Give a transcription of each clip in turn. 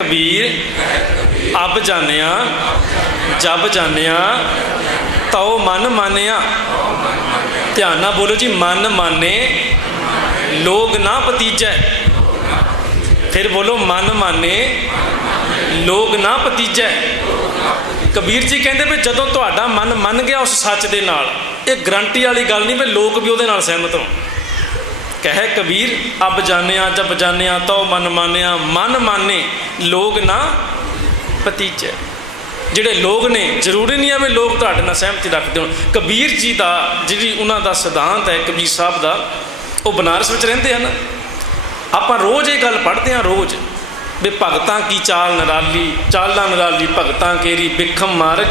ਕਬੀਰ, ਅਬ ਜਾਣਿਆ ਜਬ ਜਾਣਿਆ ਤਉ ਮਨ ਮਾਨਿਆ। ਧਿਆਨ ਨਾਲ ਬੋਲੋ ਜੀ, ਮਨ ਮਾਨੇ, ਲੋਗ ਨਾ ਪਤੀਜੈ ਫਿਰ ਬੋਲੋ, ਮਨ ਮਾਨੇ, ਲੋਗ ਨਾ ਪਤੀਜੈ ਕਬੀਰ ਜੀ ਕਹਿੰਦੇ ਵੀ ਜਦੋਂ ਤੁਹਾਡਾ ਮਨ ਮੰਨ ਗਿਆ ਉਸ ਸੱਚ ਦੇ ਨਾਲ, ਇਹ ਗਰੰਟੀ ਵਾਲੀ ਗੱਲ ਨਹੀਂ ਵੀ ਲੋਕ ਵੀ ਉਹਦੇ ਨਾਲ ਸਹਿਮਤ ਹੋਣ। ਕਹਿ ਕਬੀਰ, ਅਬ ਜਾਣਿਆ ਜਬ ਜਾਣਿਆ ਤਉ ਮਨ ਮਾਨਿਆ, ਮਨ ਮਾਨੇ ਲੋਗ ਨਾ ਪਤੀਜੈ ਜਿਹੜੇ ਲੋਕ ਨੇ, ਜ਼ਰੂਰੀ ਨਹੀਂ ਹੈ ਵੀ ਲੋਕ ਤੁਹਾਡੇ ਨਾਲ ਸਹਿਮਤੀ ਰੱਖਦੇ ਹੋਣ। ਕਬੀਰ ਜੀ ਦਾ, ਜਿਹੜੀ ਉਹਨਾਂ ਦਾ ਸਿਧਾਂਤ ਹੈ, ਕਬੀਰ ਸਾਹਿਬ ਦਾ, ਉਹ ਬਨਾਰਸ ਵਿੱਚ ਰਹਿੰਦੇ ਹਨ। ਆਪਾਂ ਰੋਜ਼ ਇਹ ਗੱਲ ਪੜ੍ਹਦੇ ਹਾਂ, ਰੋਜ਼। ਵੀ ਭਗਤਾਂ ਕੀ ਚਾਲ ਨਰਾਲੀ, ਚਾਲਾਂ ਨਰਾਲੀ, ਭਗਤਾਂ ਕੇਰੀ, ਬਿਖਮ ਮਾਰਗ।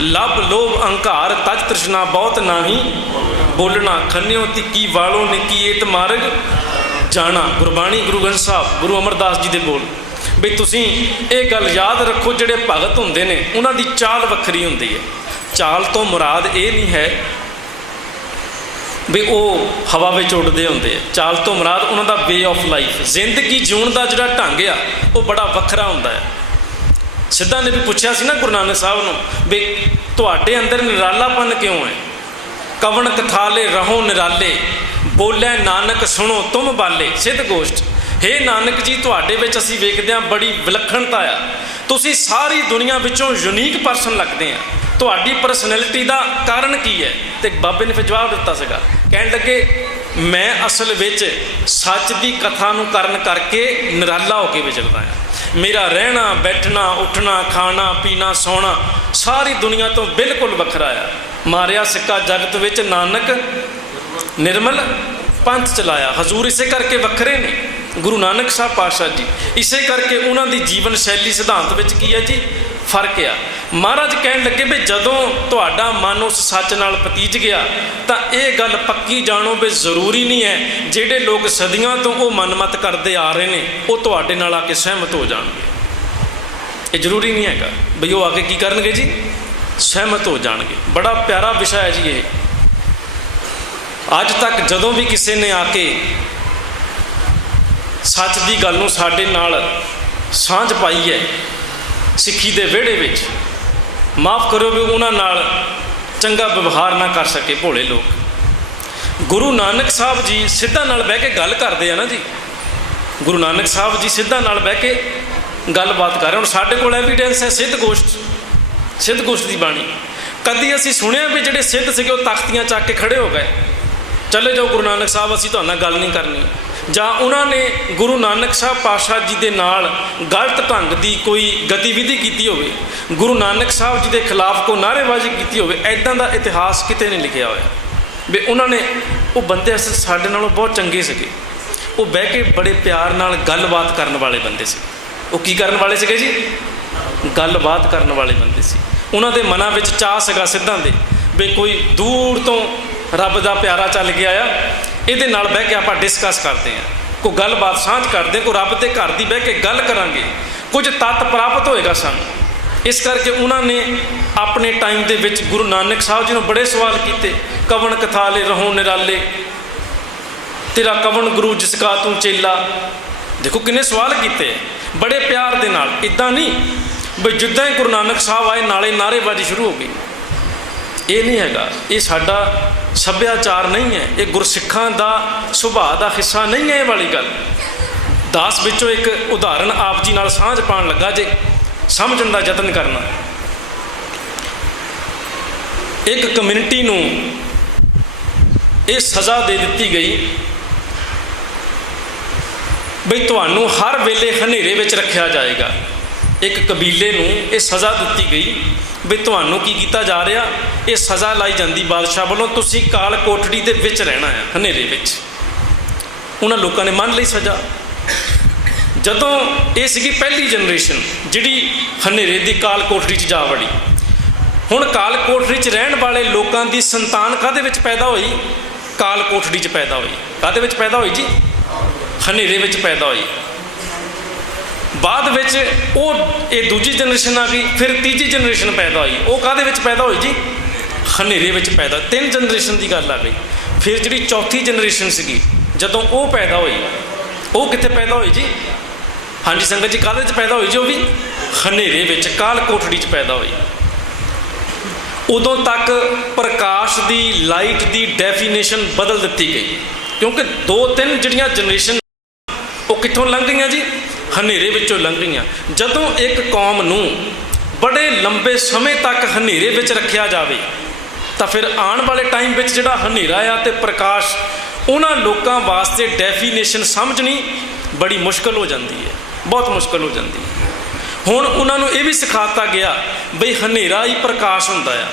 ਲਬ ਲੋਭ ਅਹੰਕਾਰ ਤਜ ਤ੍ਰਿਸ਼ਨਾ ਬਹੁਤ ਨਾਹੀ। ਬੋਲਣਾ ਖੰਨਿਓ ਤਿੱਕੀ ਵਾਲੋ ਨਿੱਕੀ ਏਤ ਮਾਰਗ। ਜਾਣਾ ਗੁਰਬਾਣੀ ਗੁਰੂ ਗ੍ਰੰਥ ਸਾਹਿਬ, ਗੁਰੂ ਅਮਰਦਾਸ ਜੀ ਦੇ ਬੋਲ। ਵੀ ਤੁਸੀਂ ਇਹ ਗੱਲ ਯਾਦ ਰੱਖੋ, ਜਿਹੜੇ ਭਗਤ ਹੁੰਦੇ ਨੇ, ਉਹਨਾਂ ਦੀ ਚਾਲ ਵੱਖਰੀ ਹੁੰਦੀ ਹੈ। ਚਾਲ ਤੋਂ ਮੁਰਾਦ ਇਹ ਨਹੀਂ ਹੈ ਵੀ ਉਹ ਹਵਾ ਵਿੱਚ ਉੱਡਦੇ ਹੁੰਦੇ ਆ। ਚਾਲ ਤੋਂ ਮੁਰਾਦ ਉਹਨਾਂ ਦਾ ਵੇ ਆਫ ਲਾਈਫ ਜ਼ਿੰਦਗੀ ਜਿਉਣ ਦਾ ਜਿਹੜਾ ਢੰਗ ਆ, ਉਹ ਬੜਾ ਵੱਖਰਾ ਹੁੰਦਾ ਹੈ। ਸਿੱਧਾ ਨੇ ਵੀ ਪੁੱਛਿਆ ਸੀ ਨਾ ਗੁਰੂ ਨਾਨਕ ਸਾਹਿਬ ਨੂੰ ਵੀ ਤੁਹਾਡੇ ਅੰਦਰ ਨਿਰਾਲਾਪਨ ਕਿਉਂ ਹੈ? ਕਵਣ ਕਥਾਲੇ ਰਹੋ ਨਿਰਾਲੇ, ਬੋਲੇ ਨਾਨਕ ਸੁਣੋ ਤੁਮ ਬਾਲੇ। ਸਿੱਧ ਗੋਸ਼ਟ, ਹੇ ਨਾਨਕ ਜੀ, ਤੁਹਾਡੇ ਵਿੱਚ ਅਸੀਂ ਵੇਖਦੇ ਹਾਂ ਬੜੀ ਵਿਲੱਖਣਤਾ ਆ। ਤੁਸੀਂ ਸਾਰੀ ਦੁਨੀਆ ਵਿੱਚੋਂ ਯੂਨੀਕ ਪਰਸਨ ਲੱਗਦੇ ਆ। ਤੁਹਾਡੀ ਪਰਸਨੈਲਿਟੀ ਦਾ ਕਾਰਨ ਕੀ ਹੈ? ਤੇ ਬਾਬੇ ਨੇ ਫਿਰ ਜਵਾਬ ਦਿੱਤਾ ਸੀਗਾ। ਕਹਿਣ ਲੱਗੇ, ਮੈਂ ਅਸਲ ਵਿੱਚ ਸੱਚ ਦੀ ਕਥਾ ਨੂੰ ਕਰਨ ਕਰਕੇ ਨਿਰਾਲਾ ਹੋ ਕੇ ਵਿਚਰਦਾ ਹਾਂ ਮੇਰਾ ਰਹਿਣਾ, ਬੈਠਣਾ, ਉੱਠਣਾ, ਖਾਣਾ, ਪੀਣਾ, ਸੌਣਾ, ਸਾਰੀ ਦੁਨੀਆ ਤੋਂ ਬਿਲਕੁਲ ਵੱਖਰਾ ਆ। ਮਾਰਿਆ ਸਿੱਕਾ ਜਗਤ ਵਿੱਚ ਨਾਨਕ, ਨਿਰਮਲ ਪੰਥ ਚਲਾਇਆ। ਹਜ਼ੂਰ ਇਸੇ ਕਰਕੇ ਵੱਖਰੇ ਨੇ। ਗੁਰੂ ਨਾਨਕ ਸਾਹਿਬ ਪਾਤਸ਼ਾਹ ਜੀ, ਇਸੇ ਕਰਕੇ ਉਹਨਾਂ ਦੀ ਜੀਵਨ ਸ਼ੈਲੀ ਸਿਧਾਂਤ ਵਿੱਚ ਕੀ ਹੈ ਜੀ? ਫ਼ਰਕ ਆ। ਮਹਾਰਾਜ ਕਹਿਣ ਲੱਗੇ ਵੀ ਜਦੋਂ ਤੁਹਾਡਾ ਮਨ ਉਸ ਸੱਚ ਨਾਲ ਪਤੀਜ ਗਿਆ, ਤਾਂ ਇਹ ਗੱਲ ਪੱਕੀ ਜਾਣੋ ਵੀ ਜ਼ਰੂਰੀ ਨਹੀਂ ਹੈ। ਜਿਹੜੇ ਲੋਕ ਸਦੀਆਂ ਤੋਂ ਉਹ ਮਨਮਤ ਕਰਦੇ ਆ ਰਹੇ ਨੇ, ਉਹ ਤੁਹਾਡੇ ਨਾਲ ਆ ਕੇ ਸਹਿਮਤ ਹੋ ਜਾਣਗੇ। ਇਹ ਜ਼ਰੂਰੀ ਨਹੀਂ ਹੈਗਾ। ਬਈ ਉਹ ਆ ਕੇ ਕੀ ਕਰਨਗੇ ਜੀ? ਸਹਿਮਤ ਹੋ ਜਾਣਗੇ। ਬੜਾ ਪਿਆਰਾ ਵਿਸ਼ਾ ਹੈ ਜੀ ਇਹ। ਅੱਜ ਤੱਕ ਜਦੋਂ ਵੀ ਕਿਸੇ ਨੇ ਆ ਕੇ ਸੱਚ ਦੀ ਗੱਲ ਨੂੰ ਸਾਡੇ ਨਾਲ ਸਾਂਝ ਪਾਈ ਹੈ, ਸਿੱਖੀ ਦੇ ਵਿਹੜੇ ਵਿੱਚ ਮਾਫ ਕਰੋ ਵੀ ਉਹਨਾਂ ਨਾਲ ਚੰਗਾ ਵਿਵਹਾਰ ਨਾ ਕਰ ਸਕੇ ਭੋਲੇ ਲੋਕ। ਗੁਰੂ ਨਾਨਕ ਸਾਹਿਬ ਜੀ ਸਿੱਧਾ ਨਾਲ ਬਹਿ ਕੇ ਗੱਲ ਕਰਦੇ ਆ ਨਾ ਜੀ। ਗੁਰੂ ਨਾਨਕ ਸਾਹਿਬ ਜੀ ਸਿੱਧਾ ਨਾਲ ਬਹਿ ਕੇ ਗੱਲਬਾਤ ਕਰ ਰਹੇ ਹੁਣ ਸਾਡੇ ਕੋਲ ਐਵੀਡੈਂਸ ਹੈ ਸਿੱਧ ਗੋਸ਼ਟ ਸਿੱਧ ਗੋਸ਼ਟ ਦੀ ਬਾਣੀ। ਕਦੀ ਅਸੀਂ ਸੁਣਿਆ ਵੀ ਜਿਹੜੇ ਸਿੱਧ ਸੀਗੇ ਉਹ ਤਖਤੀਆਂ ਚੱਕ ਕੇ ਖੜੇ ਹੋ ਗਏ। ਚਲੇ ਜਾਓ ਗੁਰੂ ਨਾਨਕ ਸਾਹਿਬ, ਅਸੀਂ ਤੁਹਾਡੇ ਨਾਲ ਗੱਲ ਨਹੀਂ ਕਰਨੀ। ਜਾਂ ਉਹਨਾਂ ਨੇ ਗੁਰੂ ਨਾਨਕ ਸਾਹਿਬ ਪਾਤਸ਼ਾਹ ਜੀ ਦੇ ਨਾਲ ਗਲਤ ਢੰਗ ਦੀ ਕੋਈ ਗਤੀਵਿਧੀ ਕੀਤੀ ਹੋਵੇ, ਗੁਰੂ ਨਾਨਕ ਸਾਹਿਬ ਜੀ ਦੇ ਖਿਲਾਫ ਕੋ ਨਾਅਰੇਬਾਜ਼ੀ ਕੀਤੀ ਹੋਵੇ ਐਦਾਂ ਦਾ ਇਤਿਹਾਸ ਕਿਤੇ ਨਹੀਂ ਲਿਖਿਆ ਹੋਇਆ। ਵੀ ਉਹਨਾਂ ਨੇ, ਉਹ ਬੰਦੇ ਅਸਲ ਸਾਡੇ ਨਾਲੋਂ ਬਹੁਤ ਚੰਗੇ ਸੀਗੇ। ਉਹ ਬਹਿ ਕੇ ਬੜੇ ਪਿਆਰ ਨਾਲ ਗੱਲਬਾਤ ਕਰਨ ਵਾਲੇ ਬੰਦੇ ਸੀ। ਉਹ ਕੀ ਕਰਨ ਵਾਲੇ ਸੀਗੇ ਜੀ? ਗੱਲਬਾਤ ਕਰਨ ਵਾਲੇ ਬੰਦੇ ਸੀ। ਉਹਨਾਂ ਦੇ ਮਨਾਂ ਵਿੱਚ ਚਾਹ ਸੀਗਾ ਸਿੱਧਾਂ ਦੇ, ਵੀ ਕੋਈ ਦੂਰ ਤੋਂ ਰੱਬ ਦਾ ਪਿਆਰਾ ਚੱਲ ਗਿਆ ਆ ਇਹਦੇ ਨਾਲ ਬਹਿ ਕੇ ਆਪਾਂ ਡਿਸਕਸ ਕਰਦੇ ਹਾਂ। ਕੋਈ ਗੱਲਬਾਤ ਸਾਂਝ ਕਰਦੇ, ਕੋਈ ਰੱਬ ਦੇ ਘਰ ਦੀ ਬਹਿ ਕੇ ਗੱਲ ਕਰਾਂਗੇ, ਕੁਝ ਤੱਤ ਪ੍ਰਾਪਤ ਹੋਏਗਾ ਸਾਨੂੰ। ਇਸ ਕਰਕੇ ਉਹਨਾਂ ਨੇ ਆਪਣੇ ਟਾਈਮ ਦੇ ਵਿੱਚ ਗੁਰੂ ਨਾਨਕ ਸਾਹਿਬ ਜੀ ਨੂੰ ਬੜੇ ਸਵਾਲ ਕੀਤੇ, ਕਵਣ ਕਥਾਲੇ ਰਹੋ ਨਿਰਾਲੇ, ਤੇਰਾ ਕਵਣ ਗੁਰੂ ਜਿਸ ਕਾ ਤੂੰ ਚੇਲਾ। ਦੇਖੋ ਕਿੰਨੇ ਸਵਾਲ ਕੀਤੇ ਬੜੇ ਪਿਆਰ ਦੇ ਨਾਲ ਇਦਾਂ ਨਹੀਂ ਵੀ ਜਿੱਦਾਂ ਹੀ ਗੁਰੂ ਨਾਨਕ ਸਾਹਿਬ ਆਏ, ਨਾਲੇ ਨਾਰੇਬਾਜ਼ੀ ਸ਼ੁਰੂ ਹੋ ਗਈ। ਇਹ ਨਹੀਂ ਹੈਗਾ, ਇਹ ਸਾਡਾ ਸੱਭਿਆਚਾਰ ਨਹੀਂ ਹੈ, ਇਹ ਗੁਰਸਿੱਖਾਂ ਦਾ ਸੁਭਾਅ ਦਾ ਹਿੱਸਾ ਨਹੀਂ ਹੈ ਇਹ ਵਾਲੀ ਗੱਲ। ਦਾਸ ਵਿੱਚੋਂ ਇੱਕ ਉਦਾਹਰਣ ਆਪ ਜੀ ਨਾਲ ਸਾਂਝ ਪਾਉਣ ਲੱਗਾ ਜੇ, ਸਮਝਣ ਦਾ ਯਤਨ ਕਰਨਾ। ਇੱਕ ਕਮਿਊਨਿਟੀ ਨੂੰ ਇਹ ਸਜ਼ਾ ਦੇ ਦਿੱਤੀ ਗਈ ਬਈ ਤੁਹਾਨੂੰ ਹਰ ਵੇਲੇ ਹਨੇਰੇ ਵਿੱਚ ਰੱਖਿਆ ਜਾਏਗਾ। ਇੱਕ ਕਬੀਲੇ ਨੂੰ ਇਹ ਸਜ਼ਾ ਦਿੱਤੀ ਗਈ ਵੀ ਤੁਹਾਨੂੰ ਕੀ ਕੀਤਾ ਜਾ ਰਿਹਾ? ਇਹ ਸਜ਼ਾ ਲਾਈ ਜਾਂਦੀ ਬਾਦਸ਼ਾਹ ਵੱਲੋਂ। ਤੁਸੀਂ ਕਾਲ ਕੋਠੜੀ ਦੇ ਵਿੱਚ ਰਹਿਣਾ ਹੈ, ਹਨੇਰੇ ਵਿੱਚ। ਉਹਨਾਂ ਲੋਕਾਂ ਨੇ ਮੰਨ ਲਈ ਸਜ਼ਾ। ਜਦੋਂ ਇਹ ਸੀਗੀ ਪਹਿਲੀ ਜਨਰੇਸ਼ਨ ਜਿਹੜੀ ਹਨੇਰੇ ਦੀ ਕਾਲ ਕੋਠੜੀ 'ਚ ਜਾ ਵੜੀ। ਹੁਣ ਕਾਲ ਕੋਠੜੀ 'ਚ ਰਹਿਣ ਵਾਲੇ ਲੋਕਾਂ ਦੀ ਸੰਤਾਨ ਕਾਦੇ ਵਿੱਚ ਪੈਦਾ ਹੋਈ? ਕਾਲ ਕੋਠੜੀ 'ਚ ਪੈਦਾ ਹੋਈ। ਕਾਦੇ ਵਿੱਚ ਪੈਦਾ ਹੋਈ ਜੀ? ਹਨੇਰੇ ਵਿੱਚ ਪੈਦਾ ਹੋਈ। ਬਾਅਦ ਵਿੱਚ ਉਹ ਇਹ ਦੂਜੀ ਜਨਰੇਸ਼ਨ ਆ ਗਈ, ਫਿਰ ਤੀਜੀ ਜਨਰੇਸ਼ਨ ਪੈਦਾ ਹੋਈ। ਉਹ ਕਾਦੇ ਵਿੱਚ ਪੈਦਾ ਹੋਈ ਜੀ? ਹਨੇਰੇ ਵਿੱਚ ਪੈਦਾ। ਤਿੰਨ ਜਨਰੇਸ਼ਨ ਦੀ ਗੱਲ ਆ ਗਈ। ਫਿਰ ਜਿਹੜੀ ਚੌਥੀ ਜਨਰੇਸ਼ਨ ਸੀਗੀ, ਜਦੋਂ ਉਹ ਪੈਦਾ ਹੋਈ, ਉਹ ਕਿੱਥੇ ਪੈਦਾ ਹੋਈ ਜੀ? ਹਾਂਜੀ, ਸੰਗਤ ਜੀ, ਕਾਹਦੇ 'ਚ ਪੈਦਾ ਹੋਈ ਜੀ ਉਹ ਵੀ? ਹਨੇਰੇ ਵਿੱਚ, ਕਾਲ ਕੋਠੜੀ 'ਚ ਪੈਦਾ ਹੋਈ। ਉਦੋਂ ਤੱਕ ਪ੍ਰਕਾਸ਼ ਦੀ, ਲਾਈਟ ਦੀ ਡੈਫੀਨੇਸ਼ਨ ਬਦਲ ਦਿੱਤੀ ਗਈ। ਕਿਉਂਕਿ ਦੋ ਤਿੰਨ ਜਿਹੜੀਆਂ ਜਨਰੇਸ਼ਨ, ਉਹ ਕਿੱਥੋਂ ਲੰਘ ਗਈਆਂ ਜੀ? ਹਨੇਰੇ ਵਿੱਚੋਂ ਲੰਘ ਗਈਆਂ ਜਦੋਂ ਇੱਕ ਕੌਮ ਨੂੰ ਬੜੇ ਲੰਬੇ ਸਮੇਂ ਤੱਕ ਹਨੇਰੇ ਵਿੱਚ ਰੱਖਿਆ ਜਾਵੇ, ਤਾਂ ਫਿਰ ਆਉਣ ਵਾਲੇ ਟਾਈਮ ਵਿੱਚ ਜਿਹੜਾ ਹਨੇਰਾ ਆ ਤੇ ਪ੍ਰਕਾਸ਼, ਉਹਨਾਂ ਲੋਕਾਂ ਵਾਸਤੇ ਡੈਫੀਨੇਸ਼ਨ ਸਮਝਣੀ ਬੜੀ ਮੁਸ਼ਕਲ ਹੋ ਜਾਂਦੀ ਹੈ, ਬਹੁਤ ਮੁਸ਼ਕਲ ਹੋ ਜਾਂਦੀ ਹੈ। ਹੁਣ ਉਹਨਾਂ ਨੂੰ ਇਹ ਵੀ ਸਿਖਾਤਾ ਗਿਆ ਬਈ ਹਨੇਰਾ ਹੀ ਪ੍ਰਕਾਸ਼ ਹੁੰਦਾ ਆ।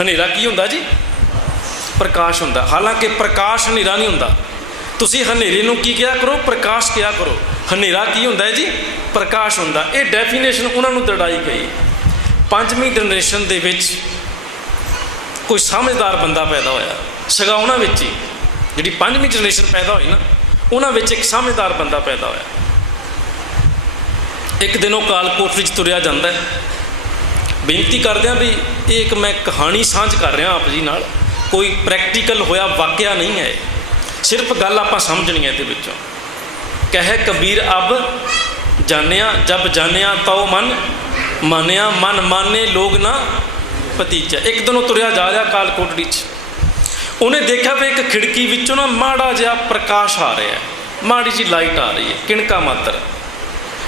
ਹਨੇਰਾ ਕੀ ਹੁੰਦਾ ਜੀ? ਪ੍ਰਕਾਸ਼ ਹੁੰਦਾ। ਹਾਲਾਂਕਿ ਪ੍ਰਕਾਸ਼ ਹਨੇਰਾ ਨਹੀਂ ਹੁੰਦਾ। ਤੁਸੀਂ ਹਨੇਰੇ ਨੂੰ ਕੀ ਕਿਹਾ ਕਰੋ? ਪ੍ਰਕਾਸ਼ ਕਿਹਾ ਕਰੋ। ਹਨੇਰਾ ਕੀ ਹੁੰਦਾ ਹੈ ਜੀ? ਪ੍ਰਕਾਸ਼ ਹੁੰਦਾ। ਇਹ ਡੈਫੀਨੇਸ਼ਨ ਉਹਨਾਂ ਨੂੰ ਦੜਾਈ ਗਈ। ਪੰਜਵੀਂ ਜਨਰੇਸ਼ਨ ਦੇ ਵਿੱਚ ਕੋਈ ਸਮਝਦਾਰ ਬੰਦਾ ਪੈਦਾ ਹੋਇਆ। ਸਗਾ ਉਹਨਾਂ ਵਿੱਚ ਹੀ। ਜਿਹੜੀ ਪੰਜਵੀਂ ਜਨਰੇਸ਼ਨ ਪੈਦਾ ਹੋਈ ਨਾ, ਉਹਨਾਂ ਵਿੱਚ ਇੱਕ ਸਮਝਦਾਰ ਬੰਦਾ ਪੈਦਾ ਹੋਇਆ। ਇੱਕ ਦਿਨ ਉਹ ਕਾਲਕੋਟ ਵਿੱਚ ਤੁਰਿਆ ਜਾਂਦਾ ਹੈ। ਬੇਨਤੀ ਕਰਦੇ ਆ ਵੀ ਇਹ ਇੱਕ ਮੈਂ ਕਹਾਣੀ ਸਾਂਝ ਕਰ ਰਿਹਾ ਆਪ ਜੀ ਨਾਲ। ਕੋਈ ਪ੍ਰੈਕਟੀਕਲ ਹੋਇਆ, ਵਾਕਿਆ ਨਹੀਂ ਹੈ। ਸਿਰਫ ਗੱਲ ਆਪਾਂ ਸਮਝਣੀ ਹੈ ਇਹਦੇ ਵਿੱਚੋਂ। ਕਹਿ ਕਬੀਰ, ਅਬ ਜਾਣਿਆ, ਜਬ ਜਾਣਿਆ ਤਉ ਮਨ, ਮਾਨਿਆ ਮਨ ਮਾਨੇ ਲੋਗ ਨਾ ਪਤੀਚਾ ਇੱਕ ਦਿਨ ਉਹ ਤੁਰਿਆ ਜਾ ਰਿਹਾ ਕਾਲ ਕੋਟੜੀ 'ਚ। ਉਹਨੇ ਦੇਖਿਆ ਵੀ ਇੱਕ ਖਿੜਕੀ ਵਿੱਚੋਂ ਨਾ ਮਾੜਾ ਜਿਹਾ ਪ੍ਰਕਾਸ਼ ਆ ਰਿਹਾ ਮਾੜੀ ਜੀ ਲਾਈਟ ਆ ਰਹੀ ਹੈ, ਕਿਣਕਾ ਮਾਤਰ।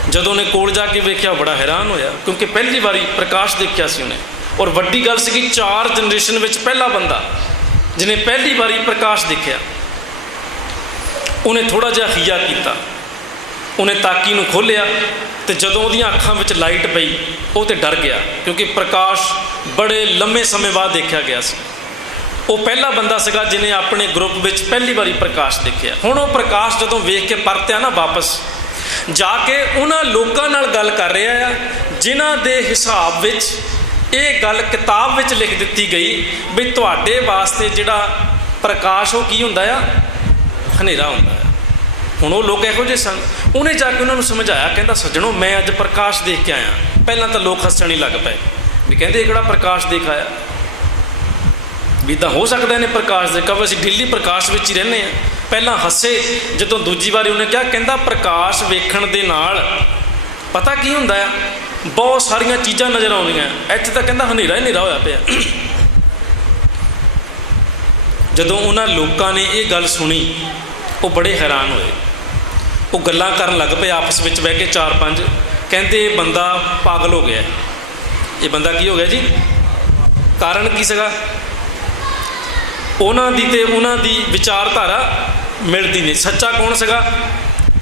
ਜਦੋਂ ਉਹਨੇ ਕੋਲ ਜਾ ਕੇ ਵੇਖਿਆ, ਬੜਾ ਹੈਰਾਨ ਹੋਇਆ, ਕਿਉਂਕਿ ਪਹਿਲੀ ਵਾਰੀ ਪ੍ਰਕਾਸ਼ ਦੇਖਿਆ ਸੀ ਉਹਨੇ। ਔਰ ਵੱਡੀ ਗੱਲ ਸੀ ਕਿ ਚਾਰ ਜਨਰੇਸ਼ਨ ਵਿੱਚ ਪਹਿਲਾ ਬੰਦਾ, ਜਿਹਨੇ ਪਹਿਲੀ ਵਾਰੀ ਪ੍ਰਕਾਸ਼ ਦੇਖਿਆ। ਉਹਨੇ ਥੋੜਾ ਜਿਹਾ ਹਿਆ ਕੀਤਾ। ਉਹਨੇ ਤਾਕੀ ਨੂੰ ਖੋਲ੍ਹਿਆ ਤੇ ਜਦੋਂ ਉਹਦੀਆਂ ਅੱਖਾਂ ਵਿੱਚ ਲਾਈਟ ਪਈ, ਉਹ ਤੇ ਡਰ ਗਿਆ ਕਿਉਂਕਿ ਪ੍ਰਕਾਸ਼ ਬੜੇ ਲੰਮੇ ਸਮੇਂ ਬਾਅਦ ਦੇਖਿਆ ਗਿਆ ਸੀ। ਉਹ ਪਹਿਲਾ ਬੰਦਾ ਸੀਗਾ ਜਿਹਨੇ ਆਪਣੇ ਗਰੁੱਪ ਵਿੱਚ ਪਹਿਲੀ ਵਾਰੀ ਪ੍ਰਕਾਸ਼ ਦੇਖਿਆ। ਹੁਣ ਉਹ ਪ੍ਰਕਾਸ਼ ਜਦੋਂ ਵੇਖ ਕੇ ਪਰਤਿਆ ਨਾ ਵਾਪਸ, ਜਾ ਕੇ ਉਹਨਾਂ ਲੋਕਾਂ ਨਾਲ ਗੱਲ ਕਰ ਰਿਹਾ ਆ, ਜਿਨ੍ਹਾਂ ਦੇ ਹਿਸਾਬ ਵਿੱਚ ਇਹ ਗੱਲ ਕਿਤਾਬ ਵਿੱਚ ਲਿਖ ਦਿੱਤੀ ਗਈ ਵੀ ਤੁਹਾਡੇ ਵਾਸਤੇ ਜਿਹੜਾ ਪ੍ਰਕਾਸ਼ ਉਹ ਕੀ ਹੁੰਦਾ ਆ? ਹਨੇਰਾ ਹੁੰਦਾ ਆ ਹੁਣ ਉਹ ਲੋਕ ਇਹੋ ਜਿਹੇ ਸਨ। ਉਹਨੇ ਜਾ ਕੇ ਉਹਨਾਂ ਨੂੰ ਸਮਝਾਇਆ, ਕਹਿੰਦਾ, ਸੱਜਣੋ, ਮੈਂ ਅੱਜ ਪ੍ਰਕਾਸ਼ ਦੇਖ ਕੇ ਆਇਆ। ਪਹਿਲਾਂ ਤਾਂ ਲੋਕ ਹੱਸਣ ਹੀ ਲੱਗ ਪਏ। ਵੀ ਕਹਿੰਦੇ, ਇਹ ਕਿਹੜਾ ਪ੍ਰਕਾਸ਼ ਦੇਖ ਆਇਆ? ਵੀ ਤਾਂ ਹੋ ਸਕਦਾ ਇਹਨੇ ਪ੍ਰਕਾਸ਼ ਦੇ ਕਬ ਅਸੀਂ ਦਿੱਲੀ ਪ੍ਰਕਾਸ਼ ਵਿੱਚ ਹੀ ਰਹਿੰਦੇ ਆ ਪਹਿਲਾਂ ਹੱਸੇ, ਜਦੋਂ ਦੂਜੀ ਵਾਰੀ ਉਹਨੇ ਕਿਹਾ, ਕਹਿੰਦਾ, ਪ੍ਰਕਾਸ਼ ਵੇਖਣ ਦੇ ਨਾਲ ਪਤਾ ਕੀ ਹੁੰਦਾ ਆ? ਬਹੁਤ ਸਾਰੀਆਂ ਚੀਜ਼ਾਂ ਨਜ਼ਰ ਆਉਂਦੀਆਂ। ਇੱਥੇ ਤਾਂ ਕਹਿੰਦਾ ਹਨੇਰਾ ਹੀ ਹਨੇਰਾ ਹੋਇਆ ਪਿਆ। ਜਦੋਂ ਉਹਨਾਂ ਲੋਕਾਂ ਨੇ ਇਹ ਗੱਲ ਸੁਣੀ, ਉਹ ਬੜੇ ਹੈਰਾਨ ਹੋਏ। ਉਹ ਗੱਲਾਂ ਕਰਨ ਲੱਗ ਪਏ ਆਪਸ ਵਿੱਚ ਬਹਿ ਕੇ ਚਾਰ ਪੰਜ, ਕਹਿੰਦੇ ਇਹ ਬੰਦਾ ਪਾਗਲ ਹੋ ਗਿਆ ਇਹ ਬੰਦਾ ਕੀ ਹੋ ਗਿਆ ਜੀ? ਕਾਰਨ ਕੀ ਸੀਗਾ? ਉਹਨਾਂ ਦੀ ਤੇ ਉਹਨਾਂ ਦੀ ਵਿਚਾਰਧਾਰਾ ਮਿਲਦੀ ਨਹੀਂ। ਸੱਚਾ ਕੌਣ ਸੀਗਾ?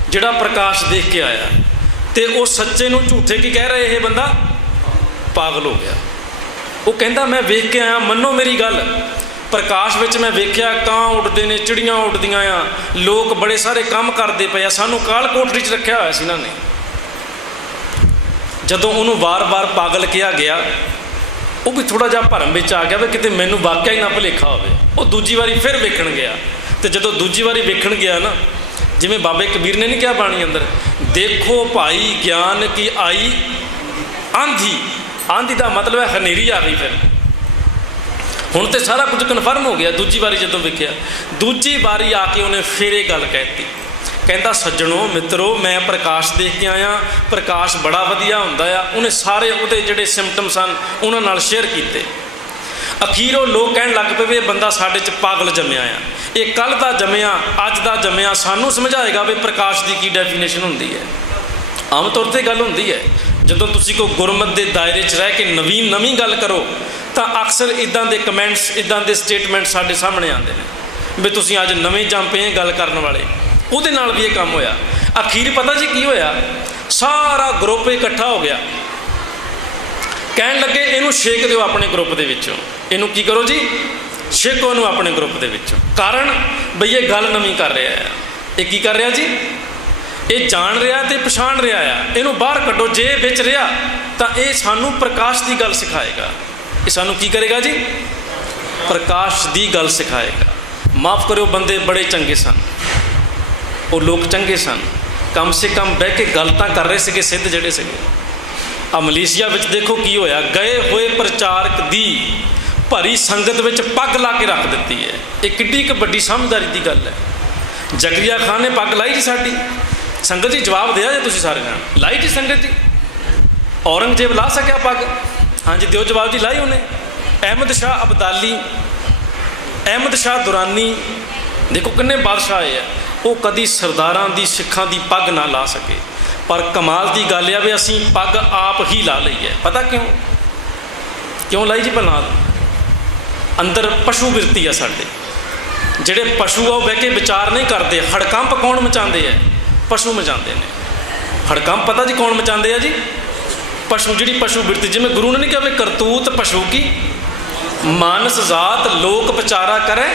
ਜਿਹੜਾ ਪ੍ਰਕਾਸ਼ ਦੇਖ ਕੇ ਆਇਆ। ਤੇ ਉਹ ਸੱਚੇ ਨੂੰ ਝੂਠੇ ਕੀ ਕਹਿ ਰਹੇ ਇਹ ਬੰਦਾ? ਪਾਗਲ ਹੋ ਗਿਆ। ਉਹ ਕਹਿੰਦਾ, ਮੈਂ ਵੇਖ ਕੇ ਆਇਆ, ਮੰਨੋ ਮੇਰੀ ਗੱਲ। ਪ੍ਰਕਾਸ਼ ਵਿੱਚ ਮੈਂ ਵੇਖਿਆ ਕਾਂ ਉੱਡਦੇ ਨੇ, ਚਿੜੀਆਂ ਉੱਡਦੀਆਂ ਆ। ਲੋਕ ਬੜੇ ਸਾਰੇ ਕੰਮ ਕਰਦੇ ਪਏ ਆ। ਸਾਨੂੰ ਕਾਲ ਕੋਠੜੀ 'ਚ ਰੱਖਿਆ ਹੋਇਆ ਸੀ ਇਹਨਾਂ ਨੇ। ਜਦੋਂ ਉਹਨੂੰ ਵਾਰ-ਵਾਰ ਪਾਗਲ ਕਿਹਾ ਗਿਆ, ਉਹ ਵੀ ਥੋੜਾ ਜਿਹਾ ਭਰਮ ਵਿੱਚ ਆ ਗਿਆ ਵੀ ਕਿਤੇ ਮੈਨੂੰ ਵਾਕਿਆ ਹੀ ਨਾ ਭੁਲੇਖਾ ਹੋਵੇ। ਉਹ ਦੂਜੀ ਵਾਰੀ ਫਿਰ ਵੇਖਣ ਗਿਆ। ਤੇ ਜਦੋਂ ਦੂਜੀ ਵਾਰੀ ਵੇਖਣ ਗਿਆ ਨਾ, ਜਿਵੇਂ ਬਾਬੇ ਕਬੀਰ ਨੇ ਨਹੀਂ ਕਿਹਾ ਬਾਣੀ ਅੰਦਰ, ਦੇਖੋ ਭਾਈ ਗਿਆਨ ਕੀ ਆਈ, ਆਂਧੀ। ਆਂਧੀ ਦਾ ਮਤਲਬ ਹੈ ਹਨੇਰੀ ਆ ਗਈ ਫਿਰ। ਹੁਣ ਤੇ ਸਾਰਾ ਕੁਝ ਕਨਫਰਮ ਹੋ ਗਿਆ, ਦੂਜੀ ਵਾਰੀ ਜਦੋਂ ਵੇਖਿਆ, ਦੂਜੀ ਵਾਰੀ ਆ ਕੇ ਉਹਨੇ ਫਿਰ ਇਹ ਗੱਲ ਕਹਿਤੀ। ਕਹਿੰਦਾ, ਸੱਜਣੋ, ਮਿੱਤਰੋ, ਮੈਂ ਪ੍ਰਕਾਸ਼ ਦੇਖ ਕੇ ਆਇਆ, ਪ੍ਰਕਾਸ਼ ਬੜਾ ਵਧੀਆ ਹੁੰਦਾ ਆ, ਉਹਨੇ ਸਾਰੇ ਉਹਦੇ ਜਿਹੜੇ ਸਿੰਪਟਮ ਸਨ, ਉਹਨਾਂ ਨਾਲ ਸ਼ੇਅਰ ਕੀਤੇ। ਅਖੀਰ ਉਹ ਲੋਕ ਕਹਿਣ ਲੱਗ ਪਏ ਵੀ ਇਹ ਬੰਦਾ ਸਾਡੇ 'ਚ ਪਾਗਲ ਜੰਮਿਆ ਆ। ਇਹ ਕੱਲ ਦਾ ਜੰਮਿਆ, ਅੱਜ ਦਾ ਜੰਮਿਆ, ਸਾਨੂੰ ਸਮਝਾਏਗਾ ਵੀ ਪ੍ਰਕਾਸ਼ ਦੀ ਕੀ ਡੈਫੀਨੇਸ਼ਨ ਹੁੰਦੀ ਹੈ। ਆਮ ਤੌਰ ਤੇ ਗੱਲ ਹੁੰਦੀ ਹੈ, ਜਦੋਂ ਤੁਸੀਂ ਕੋਈ ਗੁਰਮਤ ਦੇ ਦਾਇਰੇ 'ਚ ਰਹਿ ਕੇ ਨਵੀਂ ਨਵੀਂ ਗੱਲ ਕਰੋ ਤਾਂ ਅਕਸਰ ਇਦਾਂ ਦੇ ਕਮੈਂਟਸ, ਇਦਾਂ ਦੇ ਸਟੇਟਮੈਂਟ ਸਾਡੇ ਸਾਹਮਣੇ ਆਉਂਦੇ ਨੇ ਵੀ ਤੁਸੀਂ ਅੱਜ ਨਵੇਂ ਜੰਮ ਪਏ ਗੱਲ ਕਰਨ ਵਾਲੇ। ਉਹਦੇ ਨਾਲ ਵੀ ਇਹ ਕੰਮ ਹੋਇਆ। ਅਖੀਰ ਪਤਾ ਜੀ ਕੀ ਹੋਇਆ? ਸਾਰਾ ਗਰੁੱਪ ਇਕੱਠਾ ਹੋ ਗਿਆ। ਕਹਿਣ ਲੱਗੇ, ਇਹਨੂੰ ਛੇਕ ਦਿਓ ਆਪਣੇ ਗਰੁੱਪ ਦੇ ਵਿੱਚੋਂ। ਇਹਨੂੰ ਕੀ ਕਰੋ ਜੀ? ਛੇਕੋ ਨੂੰ ਆਪਣੇ ਗਰੁੱਪ ਦੇ ਵਿੱਚੋਂ। ਕਾਰਨ ਬਈ ਇਹ ਗੱਲ ਨਵੀਂ ਕਰ ਰਿਹਾ ਹੈ ਇਹ ਕੀ ਕਰ ਰਿਹਾ ਜੀ? ਇਹ ਜਾਣ ਰਿਹਾ ਤੇ ਪਛਾਣ ਰਿਹਾ ਆ। ਇਹਨੂੰ ਬਾਹਰ ਕੱਢੋ। ਜੇ ਵਿੱਚ ਰਿਹਾ, ਤਾਂ ਇਹ ਸਾਨੂੰ ਪ੍ਰਕਾਸ਼ ਦੀ ਗੱਲ ਸਿਖਾਏਗਾ। ਇਹ ਸਾਨੂੰ ਕੀ ਕਰੇਗਾ ਜੀ? ਪ੍ਰਕਾਸ਼ ਦੀ ਗੱਲ ਸਿਖਾਏਗਾ। ਮਾਫ ਕਰਿਓ, ਬੰਦੇ ਬੜੇ ਚੰਗੇ ਸਨ। ਉਹ ਲੋਕ ਚੰਗੇ ਸਨ। ਕਮ ਸੇ ਕਮ ਬਹਿ ਕੇ ਗੱਲ ਤਾਂ ਕਰ ਰਹੇ ਸੀਗੇ, ਸਿੱਧ ਜਿਹੜੇ ਸੀਗੇ। ਆ ਮਲੇਸ਼ੀਆ ਵਿੱਚ ਦੇਖੋ ਕੀ ਹੋਇਆ। ਗਏ ਹੋਏ ਪ੍ਰਚਾਰਕ ਦੀ ਭਰੀ ਸੰਗਤ ਵਿੱਚ ਪੱਗ ਲਾ ਕੇ ਰੱਖ ਦਿੱਤੀ ਹੈ। ਇਹ ਕਿੱਡੀ ਇੱਕ ਵੱਡੀ ਸਮਝਦਾਰੀ ਦੀ ਗੱਲ ਹੈ। ਜ਼ਕਰੀਆ ਖਾਨ ਨੇ ਪੱਗ ਲਾਈ ਜੀ ਸਾਡੀ। ਸੰਗਤ ਜੀ ਜਵਾਬ ਦਿਆ ਜੇ ਤੁਸੀਂ ਸਾਰੇ ਜਣ ਲਾਈ ਜੀ ਸੰਗਤ ਜੀ। ਔਰੰਗਜ਼ੇਬ ਲਾ ਸਕਿਆ ਪੱਗ। ਹਾਂਜੀ, ਦਿਓ ਜਵਾਬ ਜੀ, ਲਾਈ ਉਹਨੇ। ਅਹਿਮਦ ਸ਼ਾਹ ਅਬਦਾਲੀ, ਅਹਿਮਦ ਸ਼ਾਹ ਦੁਰਾਨੀ। ਦੇਖੋ ਕਿੰਨੇ ਬਾਦਸ਼ਾਹ ਆਏ ਆ। ਉਹ ਕਦੀ ਸਰਦਾਰਾਂ ਦੀ, ਸਿੱਖਾਂ ਦੀ ਪੱਗ ਨਾ ਲਾ ਸਕੇ। ਪਰ ਕਮਾਲ ਦੀ ਗੱਲ ਆ ਵੀ ਅਸੀਂ ਪੱਗ ਆਪ ਹੀ ਲਾ ਲਈ ਹੈ। ਪਤਾ ਕਿਉਂ? ਕਿਉਂ ਲਾਈ ਜੀ ਭਲਾ? ਅੰਦਰ ਪਸ਼ੂ ਬਿਰਤੀ ਆ ਸਾਡੇ। ਜਿਹੜੇ ਪਸ਼ੂ ਆ, ਉਹ ਬਹਿ ਕੇ ਵਿਚਾਰ ਨਹੀਂ ਕਰਦੇ। ਹੜਕੰਪ ਕੌਣ ਮਚਾਉਂਦੇ ਆ? ਪਸ਼ੂ ਮਚਾਉਂਦੇ ਨੇ। ਹੜਕੰਪ ਪਤਾ ਜੀ ਕੌਣ ਮਚਾਉਂਦੇ ਆ ਜੀ? ਪਸ਼ੂ, ਜਿਹੜੀ ਪਸ਼ੂ ਬਿਰਤੀ, ਜਿਵੇਂ ਗੁਰੂ ਨੇ ਨਹੀਂ ਕਿਹਾ ਵੀ ਕਰਤੂਤ ਪਸ਼ੂ ਕੀ? ਮਾਨਸ ਜ਼ਾਤ, ਲੋਕ ਵਿਚਾਰਾ ਕਰੇ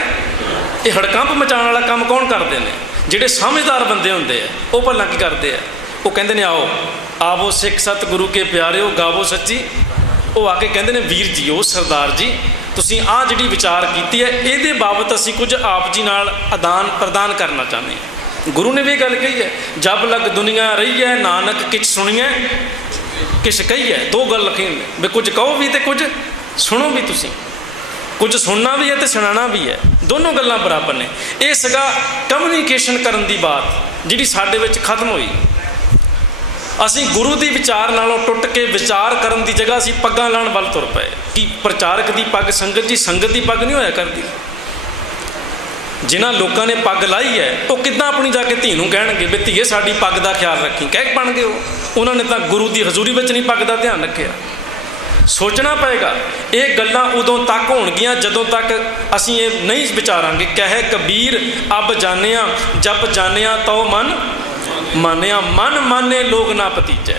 ਇਹ ਹੜਕੰਪ ਮਚਾਉਣ ਵਾਲਾ ਕੰਮ ਕੌਣ ਕਰਦੇ ਨੇ? ਜਿਹੜੇ ਸਮਝਦਾਰ ਬੰਦੇ ਹੁੰਦੇ ਆ, ਉਹ ਭਲਾ ਕੀ ਕਰਦੇ ਆ? ਉਹ ਕਹਿੰਦੇ ਨੇ, ਆਓ, ਆਵੋ ਸਿੱਖ ਸਤ ਗੁਰੂ ਕੇ ਪਿਆਰਿਓ, ਗਾਵੋ ਸੱਚੀ। ਉਹ ਆ ਕੇ ਕਹਿੰਦੇ ਨੇ, ਵੀਰ ਜੀਓ ਸਰਦਾਰ ਜੀ, ਤੁਸੀਂ ਆਹ ਜਿਹੜੀ ਵਿਚਾਰ ਕੀਤੀ ਹੈ, ਇਹਦੇ ਬਾਬਤ ਅਸੀਂ ਕੁਝ ਆਪ ਜੀ ਨਾਲ ਆਦਾਨ ਪ੍ਰਦਾਨ ਕਰਨਾ ਚਾਹੁੰਦੇ ਹਾਂ। ਗੁਰੂ ਨੇ ਵੀ ਇਹ ਗੱਲ ਕਹੀ ਹੈ, ਜਬ ਲਗ ਦੁਨੀਆ ਰਹੀ ਹੈ, ਨਾਨਕ ਕਿਛ ਸੁਣੀਐ ਕਿਛ ਹੈ ਦੋ ਗੱਲ ਲਿਖੀ ਨੇ। ਵੀ ਕੁਝ ਕਹੋ ਵੀ ਤੇ ਕੁਝ ਸੁਣੋ ਵੀ ਤੁਸੀਂ। ਕੁਝ ਸੁਣਨਾ ਵੀ ਹੈ ਤੇ ਸੁਣਾਉਣਾ ਵੀ ਹੈ। ਦੋਨੋਂ ਗੱਲਾਂ ਬਰਾਬਰ ਨੇ। ਇਹ ਸੀਗਾ ਕਮਿਊਨੀਕੇਸ਼ਨ ਕਰਨ ਦੀ ਬਾਤ, ਜਿਹੜੀ ਸਾਡੇ ਵਿੱਚ ਖਤਮ ਹੋਈ। ਅਸੀਂ ਗੁਰੂ ਦੀ ਵਿਚਾਰ ਨਾਲੋਂ ਟੁੱਟ ਕੇ ਵਿਚਾਰ ਕਰਨ ਦੀ ਜਗ੍ਹਾ ਅਸੀਂ ਪੱਗਾਂ ਲਾਉਣ ਵੱਲ ਤੁਰ ਪਏ। ਕਿ ਪ੍ਰਚਾਰਕ ਦੀ ਪੱਗ ਸੰਗਤ ਜੀ ਸੰਗਤ ਦੀ ਪੱਗ ਨਹੀਂ ਹੋਇਆ ਕਰਦੀ। ਜਿਨ੍ਹਾਂ ਲੋਕਾਂ ਨੇ ਪੱਗ ਲਾਈ ਹੈ, ਉਹ ਕਿੱਦਾਂ ਆਪਣੀ ਜਾ ਕੇ ਧੀ ਨੂੰ ਕਹਿਣਗੇ ਵੀ ਧੀਏ ਸਾਡੀ ਪੱਗ ਦਾ ਖਿਆਲ ਰੱਖੀ, ਕਹਿ ਬਣਗੇ ਉਹ। ਉਹਨਾਂ ਨੇ ਤਾਂ ਗੁਰੂ ਦੀ ਹਜ਼ੂਰੀ ਵਿੱਚ ਨਹੀਂ ਪੱਗ ਦਾ ਧਿਆਨ ਰੱਖਿਆ। ਸੋਚਣਾ ਪਏਗਾ, ਇਹ ਗੱਲਾਂ ਉਦੋਂ ਤੱਕ ਹੋਣਗੀਆਂ ਜਦੋਂ ਤੱਕ ਅਸੀਂ ਇਹ ਨਹੀਂ ਵਿਚਾਰਾਂਗੇ। ਕਹਿ ਕਬੀਰ, ਅਬ ਜਾਣਿਆ ਜਬ ਜਾਣਿਆ ਤਉ ਮਨ, ਮਾਨਿਆ ਮਨ, ਮਾਨੇ ਲੋਕ ਨਾ ਪਤੀਜੈ